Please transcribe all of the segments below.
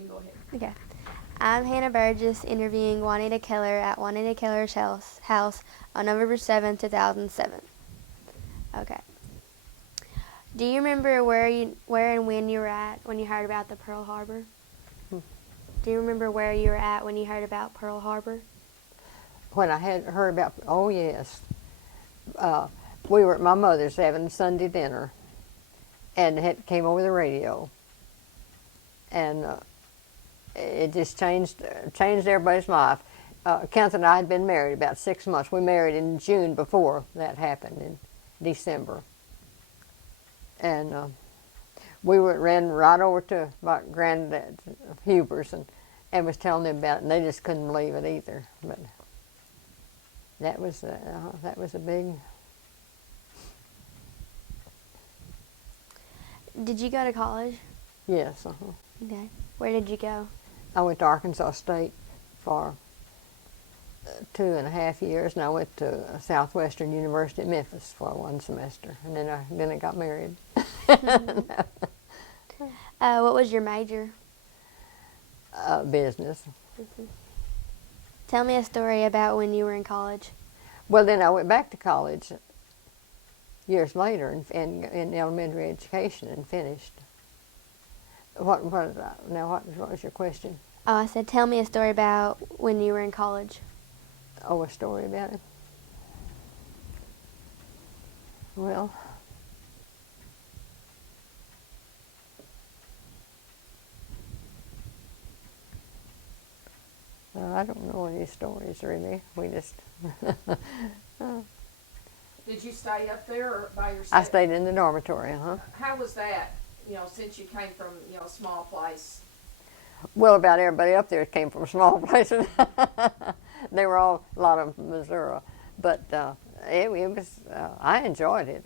You go ahead. Okay. I'm Hannah Burgess interviewing Juanita Keller at Juanita Keller's house on November 7th, 2007. Okay. Do you remember where and when you were at when you heard about the Pearl Harbor? Do you remember where you were at when you heard about Pearl Harbor? When I had heard about, oh yes, we were at my mother's having Sunday dinner, and it came over the radio, and it just changed everybody's life. Kenneth and I had been married about 6 months. We married in June before that happened, in December. And we ran right over to my granddad Huber's and was telling them about it, and they just couldn't believe it either. But that was a big. Did you go to college? Yes. Okay. Where did you go? I went to Arkansas State for 2.5 years, and I went to Southwestern University at Memphis for 1 semester, and then I got married. What was your major? Business. Tell me a story about when you were in college. Well, then I went back to college years later in elementary education and finished. What was your question? Oh, I said, tell me a story about when you were in college. Oh, a story about it? Well, I don't know any stories really. We just. Did you stay up there or by yourself? I stayed in the dormitory, How was that? Since you came from a small place. Well, about everybody up there came from small places. They were all a lot of Missouri, but it was. I enjoyed it.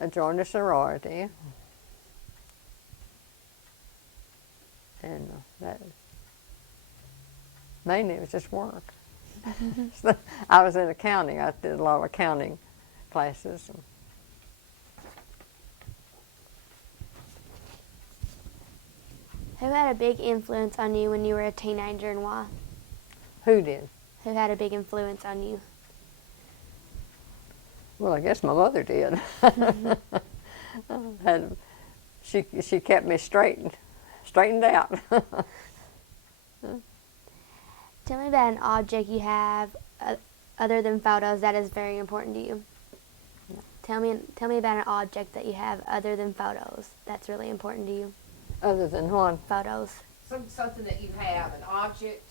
I joined a sorority, and that mainly it was just work. I was in accounting. I did a lot of accounting classes. Who had a big influence on you when you were a teenager, and why? Who did? Who had a big influence on you? Well, I guess my mother did. She kept me straightened out. Tell me about an object you have other than photos that is very important to you. Tell me about an object that you have other than photos that's really important to you. Other than what? Photos. Something that you have, an object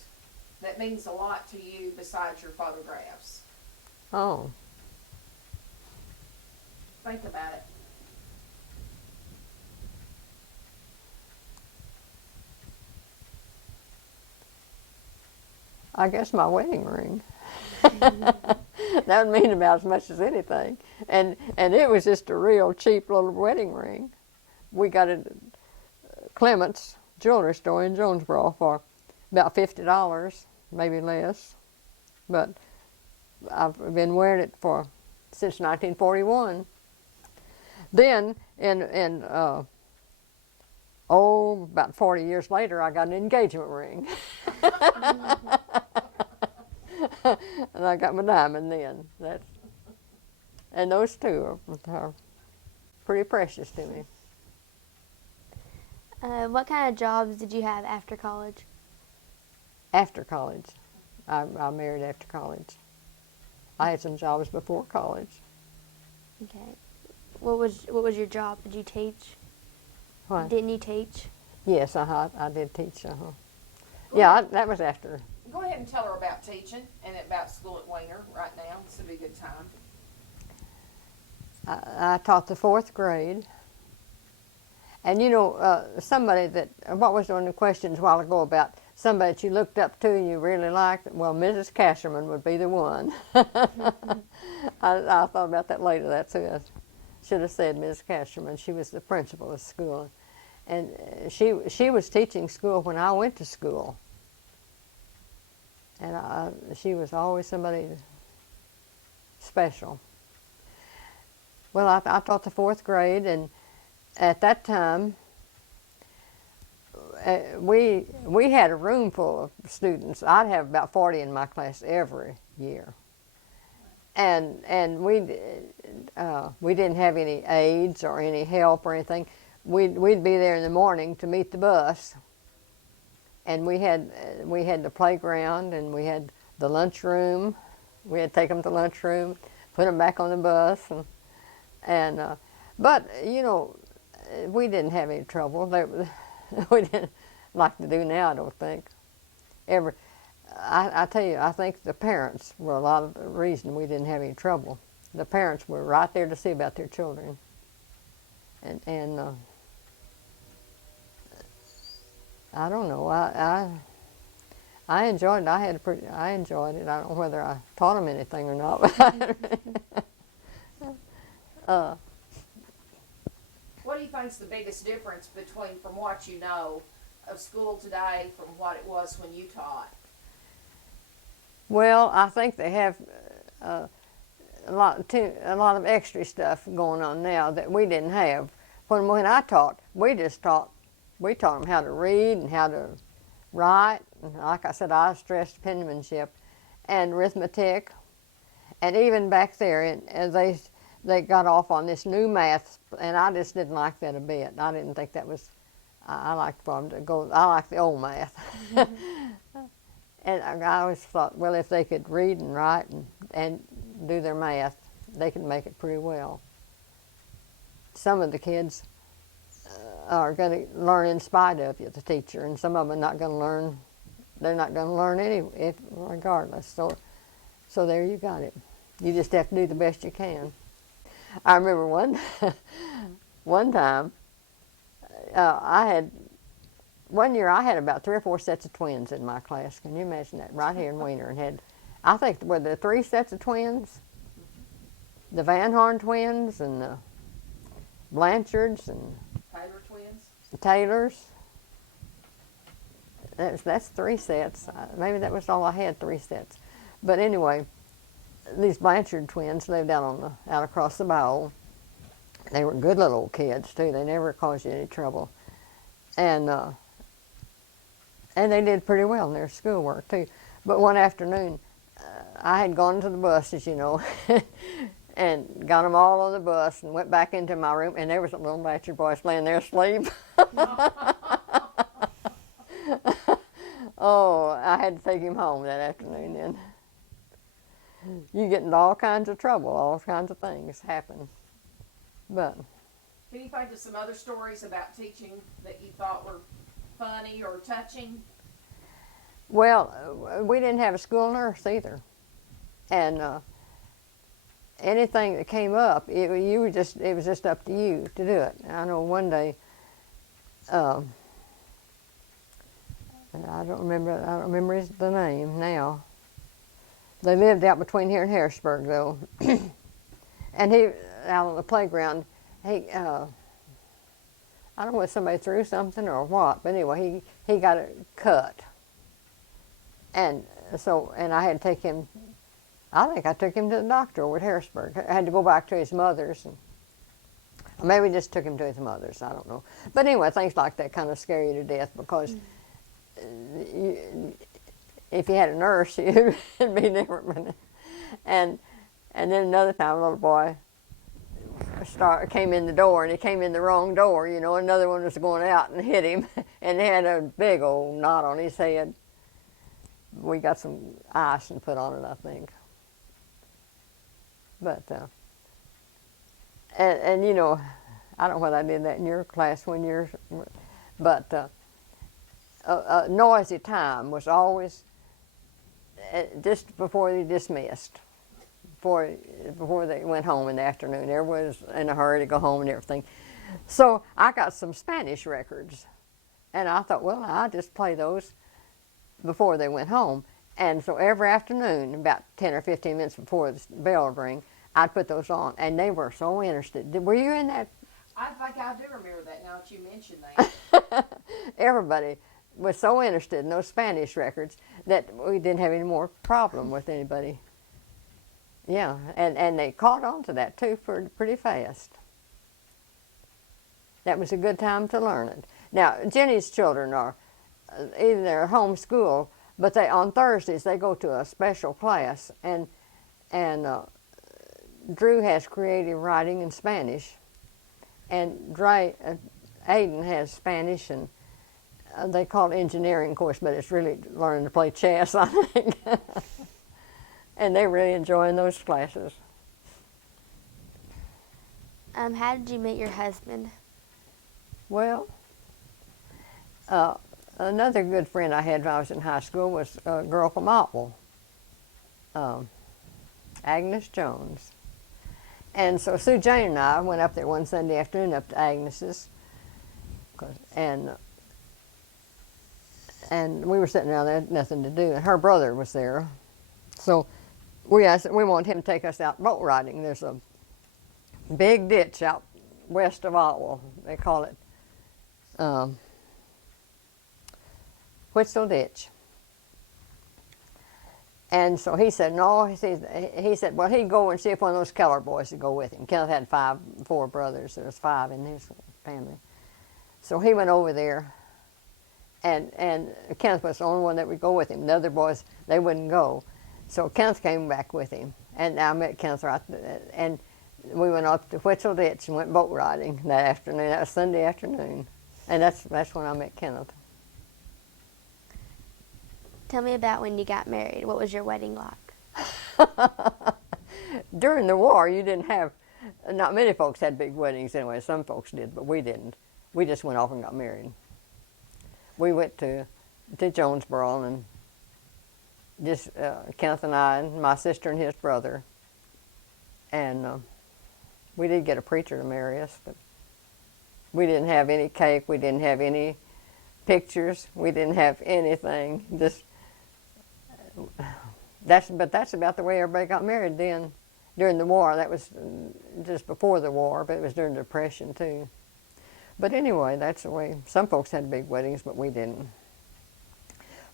that means a lot to you besides your photographs. Oh. Think about it. I guess my wedding ring. That would mean about as much as anything. And it was just a real cheap little wedding ring. We got it at Clement's jewelry store in Jonesboro for about $50, maybe less. But I've been wearing it since 1941. Then about 40 years later, I got an engagement ring. And I got my diamond then. And those two are pretty precious to me. What kind of jobs did you have after college? After college, I married after college. I had some jobs before college. Okay. What was your job? Did you teach? What? Didn't you teach? Yes, I did teach. Yeah, that was after. Go ahead and tell her about teaching and about school at Weiner right now. This would be a good time. I taught the 4th grade. And somebody what was one of the questions a while ago about somebody that you looked up to and you really liked? Well, Mrs. Casherman would be the one. I thought about that later. That's who I should have said, Mrs. Casherman. She was the principal of the school. And she was teaching school when I went to school. And she was always somebody special. Well, I taught the 4th grade, and at that time, we had a room full of students. I'd have about 40 in my class every year, and we didn't have any aides or any help or anything. We'd be there in the morning to meet the bus, and we had the playground, and we had the lunchroom. We had to take them to the lunchroom, put them back on the bus, but you know, we didn't have any trouble. We didn't like to do now, I don't think. I tell you, I think the parents were a lot of the reason we didn't have any trouble. The parents were right there to see about their children, and I don't know. I enjoyed it. I enjoyed it. I don't know whether I taught them anything or not. What do you think's the biggest difference between, from what you know, of school today from what it was when you taught? Well, I think they have a lot of extra stuff going on now that we didn't have. When I taught, we taught them how to read and how to write. And like I said, I stressed penmanship and arithmetic. And even back there, and they got off on this new math, and I just didn't like that a bit. I didn't think that was. I liked for them to go. I like the old math. And I always thought, well, if they could read and write and do their math, they could make it pretty well. Some of the kids are going to learn in spite of you, the teacher, and some of them are not going to learn. They're not going to learn regardless. So there you got it. You just have to do the best you can. I remember one time, one year I had about 3 or 4 sets of twins in my class. Can you imagine that? Right here in Wiener, and I think were there 3 sets of twins, the Van Horn twins and the Blanchards and Taylor twins? the Taylors. That's 3 sets. Maybe that was all I had, 3 sets. But anyway, these Blanchard twins lived out across the bowl. They were good little kids too. They never caused you any trouble, and they did pretty well in their schoolwork too. But one afternoon, I had gone to the bus, as you know, and got them all on the bus and went back into my room, and there was a little Blanchard boy laying there asleep. Oh, I had to take him home that afternoon then. You get into all kinds of trouble, all kinds of things happen. But Can you think of some other stories about teaching that you thought were funny or touching? well, we didn't have a school nurse either, and anything that came up, it was just up to you to do it. I know one day, I don't remember the name now. They lived out between here and Harrisburg, though. And he, out on the playground, I don't know if somebody threw something or what, but anyway, he got it cut. And I had to take him, I think I took him to the doctor over at Harrisburg. I had to go back to his mother's. And maybe just took him to his mother's, I don't know. But anyway, things like that kind of scare you to death because if you had a nurse, it'd be different. And then another time, a little boy came in the door, and he came in the wrong door, you know. Another one was going out and hit him, and he had a big old knot on his head. We got some ice and put on it, I think. But and you know, I don't know whether I did that in your class but a noisy time was always just before they dismissed, before they went home in the afternoon. Everyone was in a hurry to go home and everything. So I got some Spanish records, and I thought, well, I'll just play those before they went home. And so every afternoon, about 10 or 15 minutes before the bell would ring, I'd put those on, and they were so interested. Were you in that? I think I do remember that now that you mentioned that. Everybody was so interested in those Spanish records that we didn't have any more problem with anybody. Yeah, and they caught on to that too pretty fast. That was a good time to learn it. Now, Jenny's children are either they're homeschooled, but they on Thursdays they go to a special class, and Drew has creative writing in Spanish, and Aiden has Spanish, and they call it engineering course, but it's really learning to play chess, I think. And they're really enjoying those classes. How did you meet your husband? Well, another good friend I had when I was in high school was a girl from Otwell, Agnes Jones. And so Sue Jane and I went up there one Sunday afternoon up to Agnes's, and we were sitting around there, had nothing to do, and her brother was there. So we wanted him to take us out boat riding. There's a big ditch out west of Otwell. They call it Whistle Ditch. And so he said, no, he said, well, he'd go and see if one of those Keller boys would go with him. Kenneth had four brothers. There was 5 in his family. So he went over there, and Kenneth was the only one that would go with him. The other boys, they wouldn't go. So Kenneth came back with him, and I met Kenneth right there, and we went up to Whistle Ditch and went boat riding that afternoon. That was Sunday afternoon, and that's when I met Kenneth. Tell me about when you got married. What was your wedding like? During the war, you didn't have, not many folks had big weddings anyway. Some folks did, but we didn't. We just went off and got married. We went to Jonesboro, and just Kenneth and I and my sister and his brother. And we did get a preacher to marry us, but we didn't have any cake. We didn't have any pictures. We didn't have anything. That's about the way everybody got married then. During the war, that was just before the war, but it was during the Depression too. But anyway, that's the way. Some folks had big weddings, but we didn't.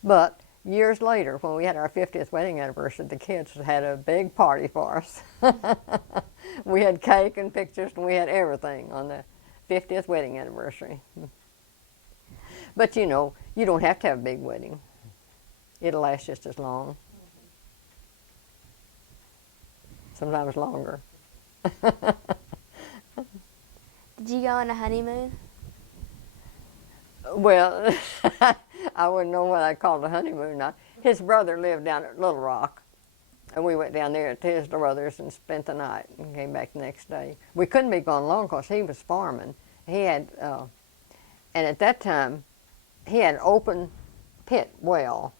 But years later, when we had our 50th wedding anniversary, the kids had a big party for us. We had cake and pictures, and we had everything on the 50th wedding anniversary. But you know, you don't have to have a big wedding. It'll last just as long. Sometimes longer. Did you go on a honeymoon? Well, I wouldn't know what I called a honeymoon. His brother lived down at Little Rock, and we went down there to his brother's and spent the night and came back the next day. We couldn't be gone long because he was farming. He had, and at that time, he had an open pit well.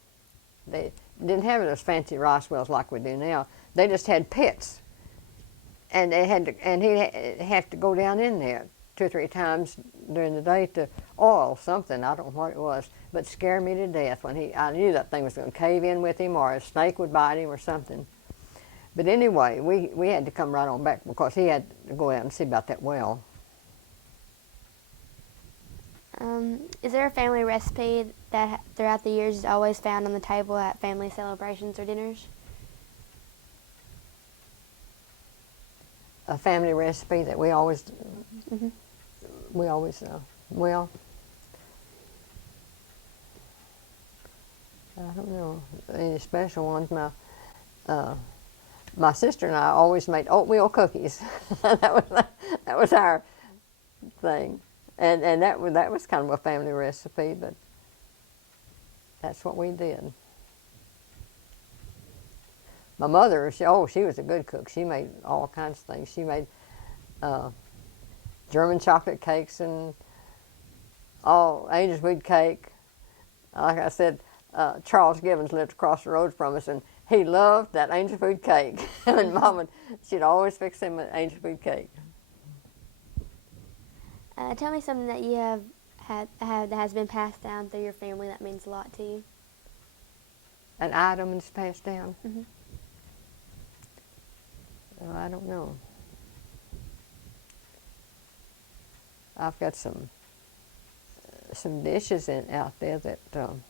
They didn't have those fancy rice wells like we do now. They just had pits, and he'd have to go down in there 2 or 3 times during the day to oil something. I don't know what it was, but scared me to death when I knew that thing was going to cave in with him, or a snake would bite him or something. But anyway, we had to come right on back because he had to go out and see about that well. Is there a family recipe that throughout the years is always found on the table at family celebrations or dinners? A family recipe that we always, well, I don't know any special ones. My sister and I always made oatmeal cookies. that was our thing. And that was kind of a family recipe, but that's what we did. My mother, she was a good cook. She made all kinds of things. She made German chocolate cakes and angel's food cake. Like I said, Charles Gibbons lived across the road from us, and he loved that angel food cake. And Mama, she'd always fix him an angel food cake. Tell me something that you have had that has been passed down through your family that means a lot to you. An item that's passed down? Mm-hmm. Oh, I don't know. I've got some dishes out there that, I've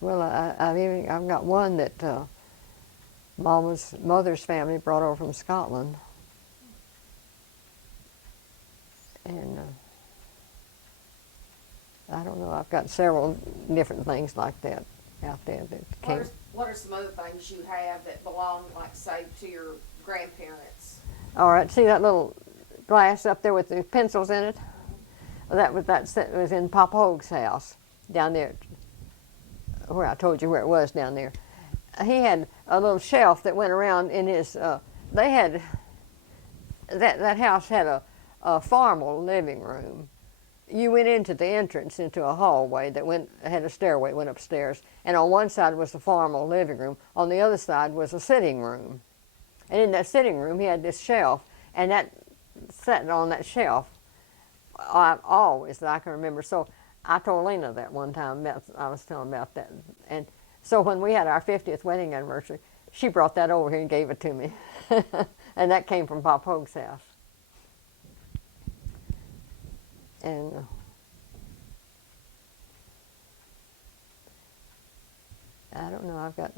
got one that mother's family brought over from Scotland. And I don't know. I've got several different things like that out there that came. What are some other things you have that belong, like, say, to your grandparents? All right, see that little glass up there with the pencils in it? Well, that was in Papa Hoag's house down there, where I told you where it was down there. He had a little shelf that went around in his. They had that house had a formal living room. You went into the entrance into a hallway that had a stairway, went upstairs, and on one side was the formal living room. On the other side was a sitting room, and in that sitting room he had this shelf, and that sat on that shelf. I can remember. So I told Lena that one time. I was telling about that, and so when we had our 50th wedding anniversary, she brought that over here and gave it to me, and that came from Pop Hoag's house. And I don't know. I've got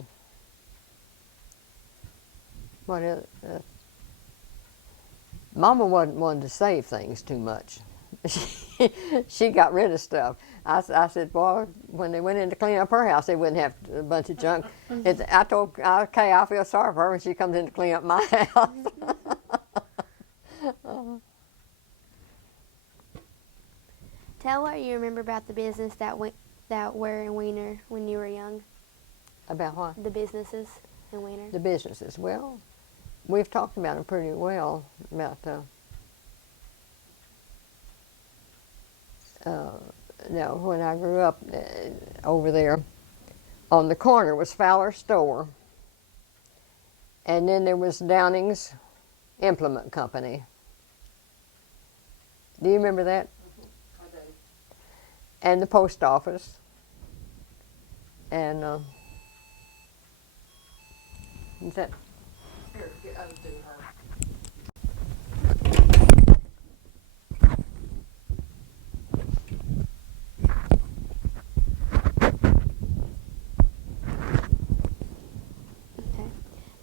what else? Mama wasn't one to save things too much. She got rid of stuff. I said, boy, when they went in to clean up her house, they wouldn't have a bunch of junk. I told Kay I feel sorry for her when she comes in to clean up my house. Tell what you remember about the business that were in Wiener when you were young. About what? The businesses in Wiener. The businesses. Well, we've talked about them pretty well. About now, when I grew up over there, on the corner was Fowler's store, and then there was Downing's Implement Company. Do you remember that? I do. And the post office, and is that? Here, undo her.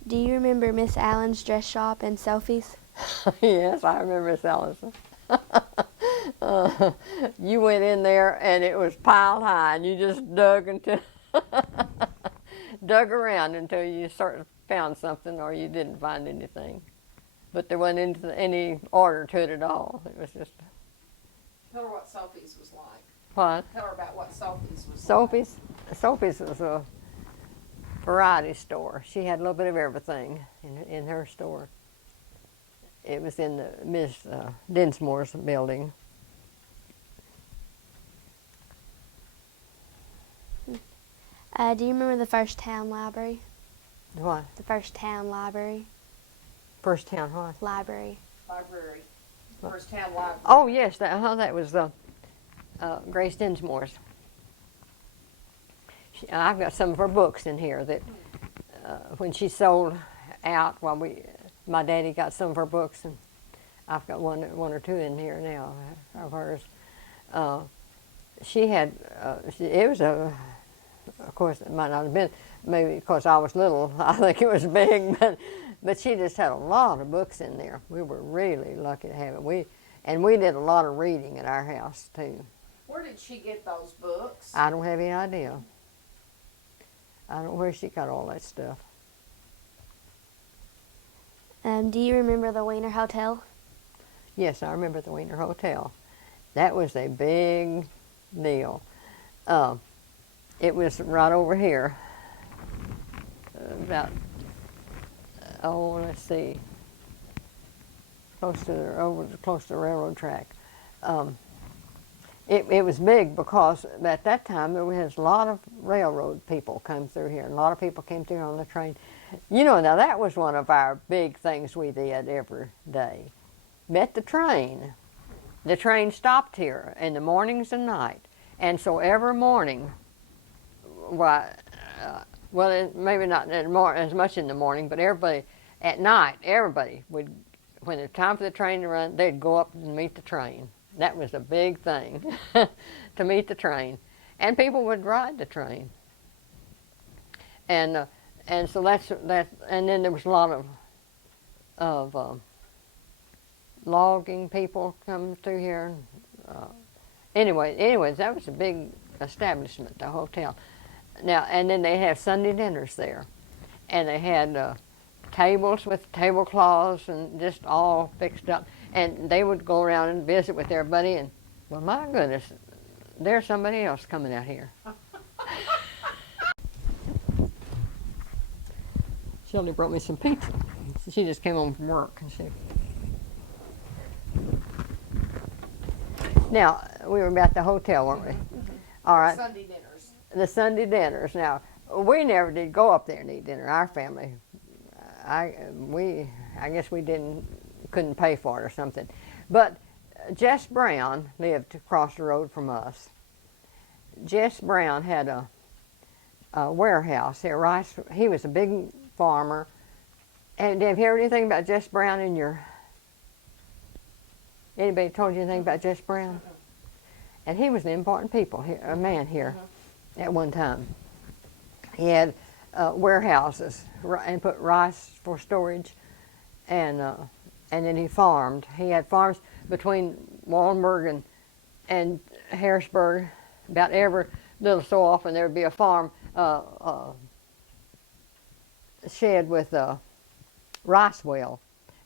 Do you remember Miss Allen's dress shop and Sophie's? Yes, I remember Miss Allison. You went in there and it was piled high, and you just dug around until you sort of found something, or you didn't find anything. But there wasn't any order to it at all. It was just. Tell her what Sophie's was like. What? Tell her about what Sophie's was Sophie's? Sophie's was a variety store. She had a little bit of everything in her store. It was in the Miss Dinsmore's building. Do you remember the first town library? What? The first town library. First town what? Library. Library. First town library. Oh yes, that was Grace Dinsmore's. I've got some of her books in here that when she sold out, my daddy got some of her books, and I've got one or two in here now of hers. She had it was of course it might not have been, maybe because I was little. I think it was big, but she just had a lot of books in there. We were really lucky to have it. We did a lot of reading at our house too. Where did she get those books? I don't have any idea. I don't know where she got all that stuff. Do you remember the Wiener Hotel? Yes, I remember the Wiener Hotel. That was a big deal. It was right over here, about, let's see, close to the railroad track. It was big because at that time there was a lot of railroad people come through here. A lot of people came through on the train. You know, now that was one of our big things we did every day. Met the train. The train stopped here in the mornings and night. And so every morning, maybe not as much in the morning, but at night, everybody would, when it's time for the train to run, they'd go up and meet the train. That was a big thing, to meet the train. And people would ride the train. And so that's, and then there was a lot of logging people coming through here. anyways, that was a big establishment, the hotel. Now, and then they have Sunday dinners there, and they had tables with tablecloths and just all fixed up. And they would go around and visit with everybody, and well, my goodness, there's somebody else coming out here. Shelley brought me some pizza. She just came home from work, and she. Now, we were about the hotel, weren't we? All right. Sunday dinners. The Sunday dinners. Now, we never did go up there and eat dinner. Our family, I guess we couldn't pay for it or something. But Jess Brown lived across the road from us. Jess Brown had a warehouse there. Rice. He was a big farmer. And have you heard anything about Jess Brown in your? Anybody told you anything about Jess Brown? And he was an important man here at one time. He had warehouses and put rice for storage, and then he farmed. He had farms between Wallenberg and Harrisburg. About every little so often there would be a farm shed with a rice well,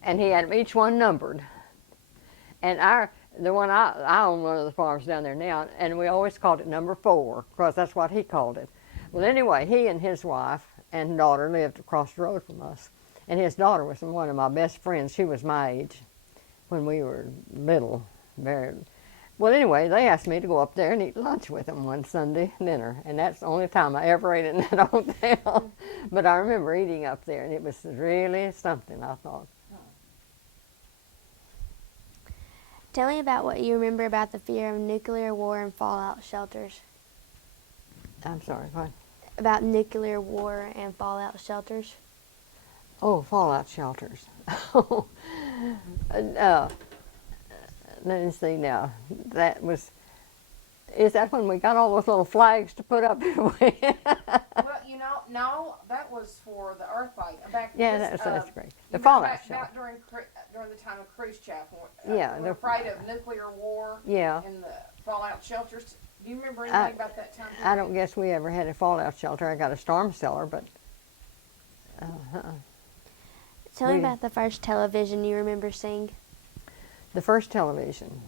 and he had them each one numbered. And the one I own one of the farms down there now, and we always called it number 4 because that's what he called it. Well, anyway, he and his wife and daughter lived across the road from us, and his daughter was one of my best friends. She was my age when we were little, very. Well, anyway, they asked me to go up there and eat lunch with them one Sunday dinner, and that's the only time I ever ate in that hotel. But I remember eating up there, and it was really something, I thought. Tell me about what you remember about the fear of nuclear war and fallout shelters. I'm sorry, what? About nuclear war and fallout shelters. Oh, fallout shelters. Let me see now. Is that when we got all those little flags to put up? Well, no, that was for the earthquake. That's great. The fallout shelter. Back during the time of Khrushchev. They're afraid of nuclear war. Yeah. And the fallout shelters. Do you remember anything about that time? I don't guess we ever had a fallout shelter. I got a storm cellar, but. Tell me about the first television you remember seeing. The first television.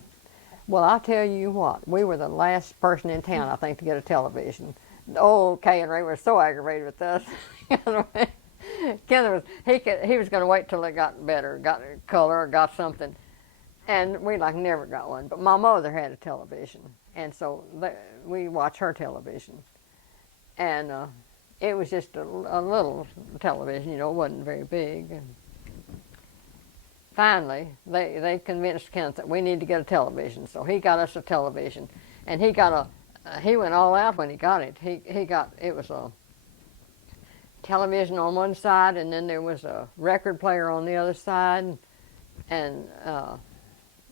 Well, I'll tell you what. We were the last person in town, I think, to get a television. Oh, Kay and Ray were so aggravated with us. Ken he was going to wait till it got better, got a color, or got something, and we never got one. But my mother had a television, and so we watched her television, and it was just a little television, it wasn't very big. And finally, they convinced Kenneth that we need to get a television, so he got us a television, and he went all out when he got it. It was a television on one side, and then there was a record player on the other side, and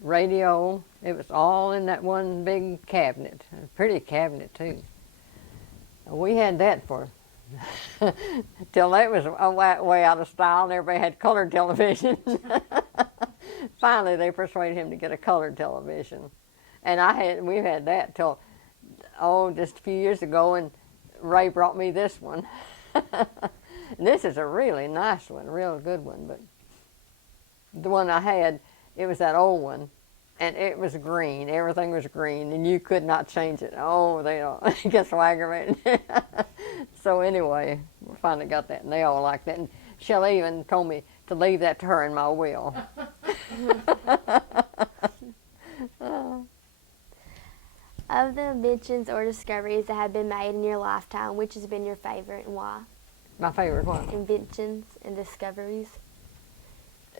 radio. It was all in that one big cabinet, a pretty cabinet too. We had that for till that was way out of style, and everybody had colored television. Finally, they persuaded him to get a colored television, and we've had that till just a few years ago, and Ray brought me this one. And this is a really nice one, a real good one, but the one I had, it was that old one, and it was green. Everything was green, and you could not change it. Oh, they all get so aggravated. So anyway, we finally got that, and they all liked that. And Shelley even told me to leave that to her in my will. Of the inventions or discoveries that have been made in your lifetime, which has been your favorite and why? My favorite one? Inventions and discoveries.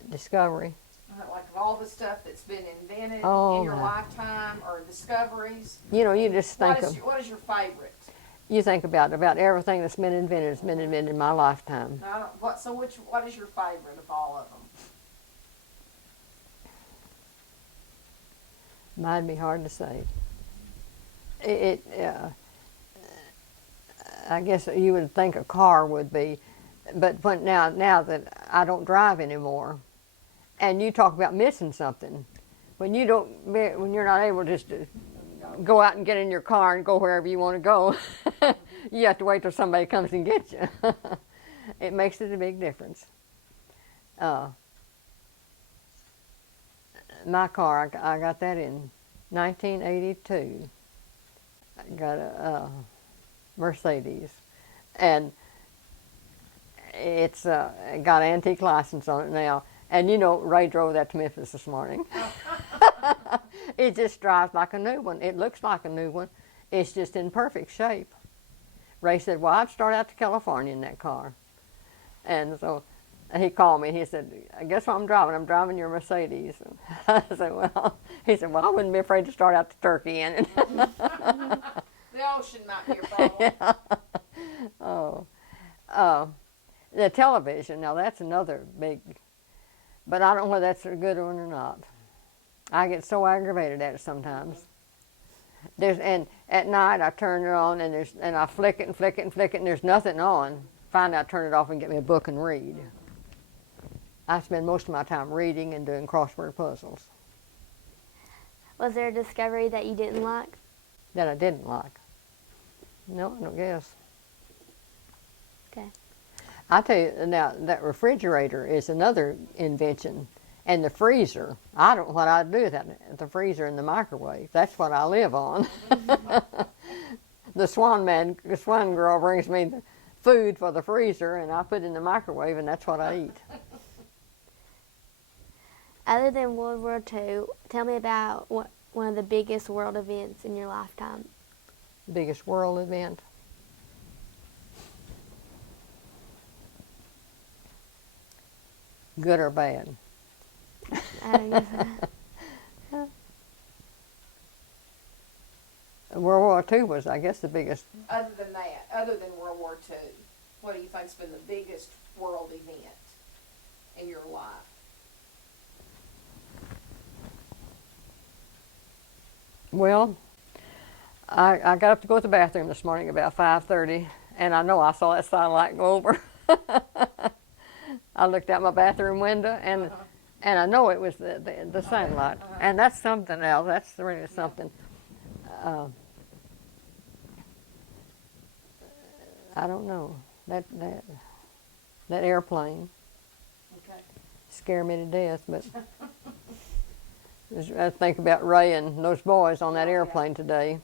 Discovery. Like of all the stuff that's been invented Oh, in your my. lifetime or discoveries. You just think What is your favorite? You think about everything that's been invented has been invented in my lifetime. What is your favorite of all of them? Might be hard to say. I guess you would think a car would be, but now that I don't drive anymore, and you talk about missing something, when you're not able just to go out and get in your car and go wherever you want to go. You have to wait till somebody comes and gets you. It makes it a big difference. My car, I got that in 1982. I got a Mercedes, and it's got an antique license on it now. And you know, Ray drove that to Memphis this morning. It just drives like a new one. It looks like a new one. It's just in perfect shape. Ray said, well, I'd start out to California in that car. And so he called me and he said, guess what I'm driving? I'm driving your Mercedes. And I said, well, he said, well, I wouldn't be afraid to start out to Turkey in it. The ocean might be a problem. Yeah. The television, now that's another big, but I don't know whether that's a good one or not. I get so aggravated at it sometimes. And at night I turn it on and I flick it and flick it and flick it and there's nothing on. Finally I turn it off and get me a book and read. I spend most of my time reading and doing crossword puzzles. Was there a discovery that you didn't like? That I didn't like? No, I don't guess. Okay. I tell you now, that refrigerator is another invention, and the freezer. I don't know what I'd do with that. The freezer and the microwave. That's what I live on. The swan girl brings me the food for the freezer, and I put it in the microwave, and that's what I eat. Other than World War II, tell me about one of the biggest world events in your lifetime. Biggest world event. Good or bad? World War II was, I guess, the biggest. Other than that, other than World War II, what do you think's been the biggest world event in your life? Well, I got up to go to the bathroom this morning about 5:30, and I know I saw that satellite go over. I looked out my bathroom window, and I know it was the satellite, and that's something else. That's really something. I don't know that airplane scared me to death, but I think about Ray and those boys on that airplane today.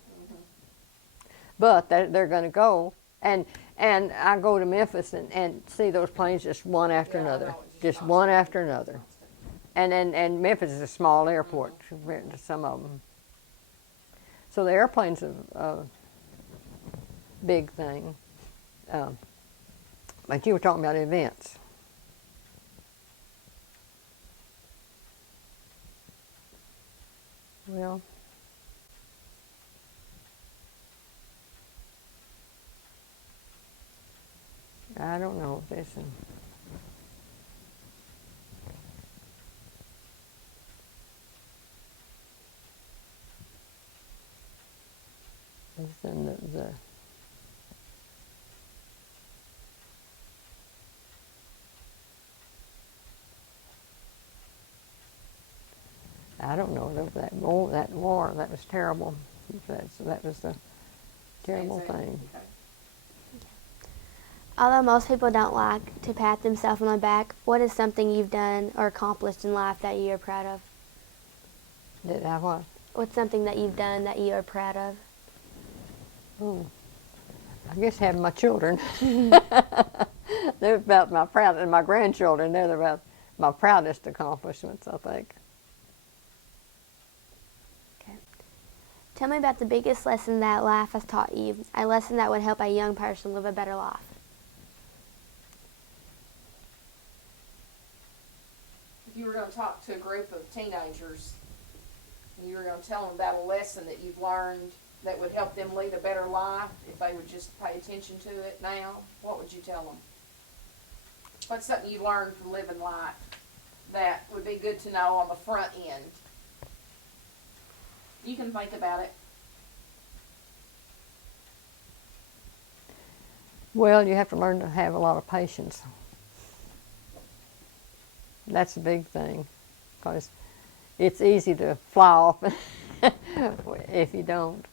But they're going to go, and I go to Memphis and see those planes just one after another, just one after another. And Memphis is a small airport compared to some of them. So the airplane's a big thing. But you were talking about events. Well, I don't know if this. I don't know that war. That was terrible. That was a terrible thing. Although most people don't like to pat themselves on the back, what is something you've done or accomplished in life that you are proud of? Did I what? What's something that you've done that you are proud of? Oh, I guess having my children. They're about my proud, and my grandchildren. They're about my proudest accomplishments, I think. Okay. Tell me about the biggest lesson that life has taught you. A lesson that would help a young person live a better life. If you were going to talk to a group of teenagers, and you were going to tell them about a lesson that you've learned that would help them lead a better life, if they would just pay attention to it now, what would you tell them? What's something you learned from living life that would be good to know on the front end? You can think about it. Well, you have to learn to have a lot of patience. That's a big thing, because it's easy to fly off if you don't.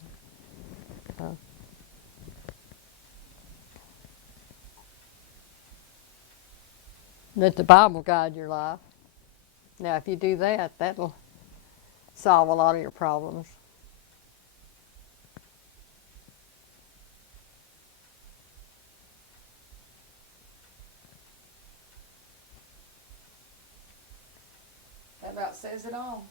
Let the Bible guide your life. Now, if you do that, that'll solve a lot of your problems. That about says it all.